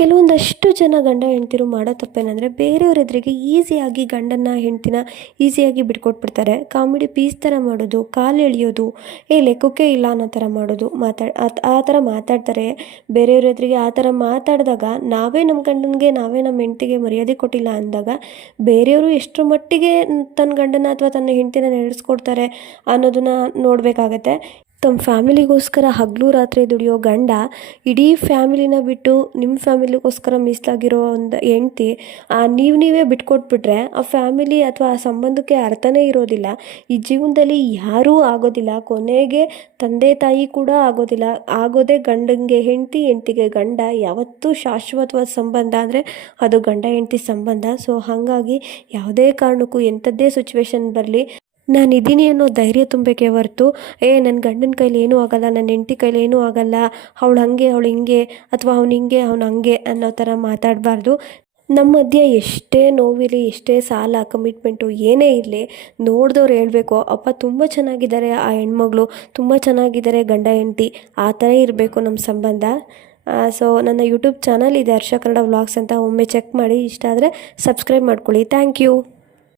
ಕೆಲವೊಂದಷ್ಟು ಜನ ಗಂಡ ಹೆಂಡ್ತಿರು ಮಾಡೋ ತಪ್ಪೇನೆಂದರೆ ಬೇರೆಯವ್ರ ಎದುರಿಗೆ ಈಸಿಯಾಗಿ ಗಂಡನ ಹೆಂಡ್ತಿನ ಈಸಿಯಾಗಿ ಬಿಟ್ಕೊಟ್ಬಿಡ್ತಾರೆ. ಕಾಮಿಡಿ ಪೀಸ್ ಥರ ಮಾಡೋದು, ಕಾಲು ಎಳೆಯೋದು, ಲೆಕ್ಕಕ್ಕೆ ಇಲ್ಲ ಅನ್ನೋ ಥರ ಮಾಡೋದು, ಆ ಥರ ಮಾತಾಡ್ತಾರೆ. ಬೇರೆಯವ್ರ ಎದುರಿಗೆ ಆ ಥರ ಮಾತಾಡಿದಾಗ ನಾವೇ ನಮ್ಮ ಗಂಡನಿಗೆ ನಾವೇ ನಮ್ಮ ಹೆಂಡ್ತಿಗೆ ಮರ್ಯಾದೆ ಕೊಟ್ಟಿಲ್ಲ ಅಂದಾಗ ಬೇರೆಯವರು ಎಷ್ಟರ ಮಟ್ಟಿಗೆ ತನ್ನ ಗಂಡನ ಅಥವಾ ತನ್ನ ಹೆಂಡ್ತಿನ ನಡೆಸ್ಕೊಡ್ತಾರೆ ಅನ್ನೋದನ್ನ ನೋಡಬೇಕಾಗತ್ತೆ. ತಮ್ಮ ಫ್ಯಾಮಿಲಿಗೋಸ್ಕರ ಹಗಲು ರಾತ್ರಿ ದುಡಿಯೋ ಗಂಡ ಇಡೀ ಫ್ಯಾಮಿಲಿನ ಬಿಟ್ಟು ನಿಮ್ಮ ಫ್ಯಾಮಿಲಿಗೋಸ್ಕರ ಮೀಸಲಾಗಿರೋ ಒಂದು ಹೆಂಡ್ತಿ ನೀವೇ ಬಿಟ್ಕೊಟ್ಬಿಟ್ರೆ ಆ ಫ್ಯಾಮಿಲಿ ಅಥವಾ ಆ ಸಂಬಂಧಕ್ಕೆ ಅರ್ಥನೇ ಇರೋದಿಲ್ಲ. ಈ ಜೀವನದಲ್ಲಿ ಯಾರೂ ಆಗೋದಿಲ್ಲ, ಕೊನೆಗೆ ತಂದೆ ತಾಯಿ ಕೂಡ ಆಗೋದಿಲ್ಲ. ಆಗೋದೇ ಗಂಡನಿಗೆ ಹೆಂಡ್ತಿ, ಹೆಂಡ್ತಿಗೆ ಗಂಡ. ಯಾವತ್ತೂ ಶಾಶ್ವತವಾದ ಸಂಬಂಧ ಅಂದರೆ ಅದು ಗಂಡ ಹೆಂಡ್ತಿ ಸಂಬಂಧ. ಸೊ ಹಾಗಾಗಿ ಯಾವುದೇ ಕಾರಣಕ್ಕೂ ಎಂಥದ್ದೇ ಸಿಚುವೇಶನ್ ಬರಲಿ ನಾನು ಇದ್ದೀನಿ ಅನ್ನೋ ಧೈರ್ಯ ತುಂಬಬೇಕೇ ಹೊರತು ನನ್ನ ಗಂಡನ ಕೈಲಿ ಏನೂ ಆಗಲ್ಲ, ನನ್ನ ಹೆಂಡ್ತಿ ಕೈಲಿ ಏನೂ ಆಗಲ್ಲ, ಅವಳು ಹಾಗೆ ಅವಳು ಹಿಂಗೆ ಅಥವಾ ಅವ್ನು ಹಿಂಗೆ ಅವ್ನು ಹಂಗೆ ಅನ್ನೋ ಥರ ಮಾತಾಡಬಾರ್ದು. ನಮ್ಮ ಮಧ್ಯೆ ಎಷ್ಟೇ ನೋವಿರಲಿ, ಎಷ್ಟೇ ಸಾಲ ಕಮಿಟ್ಮೆಂಟು ಏನೇ ಇರಲಿ, ನೋಡಿದವ್ರು ಹೇಳಬೇಕು ಅಪ್ಪ ತುಂಬ ಚೆನ್ನಾಗಿದ್ದಾರೆ ಆ ಹೆಣ್ಮಗಳು, ತುಂಬ ಚೆನ್ನಾಗಿದ್ದಾರೆ ಗಂಡ ಹೆಂಡ್ತಿ, ಆ ಥರ ಇರಬೇಕು ನಮ್ಮ ಸಂಬಂಧ. ಸೊ ನನ್ನ ಯೂಟ್ಯೂಬ್ ಚಾನಲ್ ಇದೆ ಹರ್ಷ ಕನ್ನಡ ವ್ಲಾಗ್ಸ್ ಅಂತ, ಒಮ್ಮೆ ಚೆಕ್ ಮಾಡಿ. ಇಷ್ಟ ಆದರೆ ಸಬ್ಸ್ಕ್ರೈಬ್ ಮಾಡ್ಕೊಳ್ಳಿ. Thank you.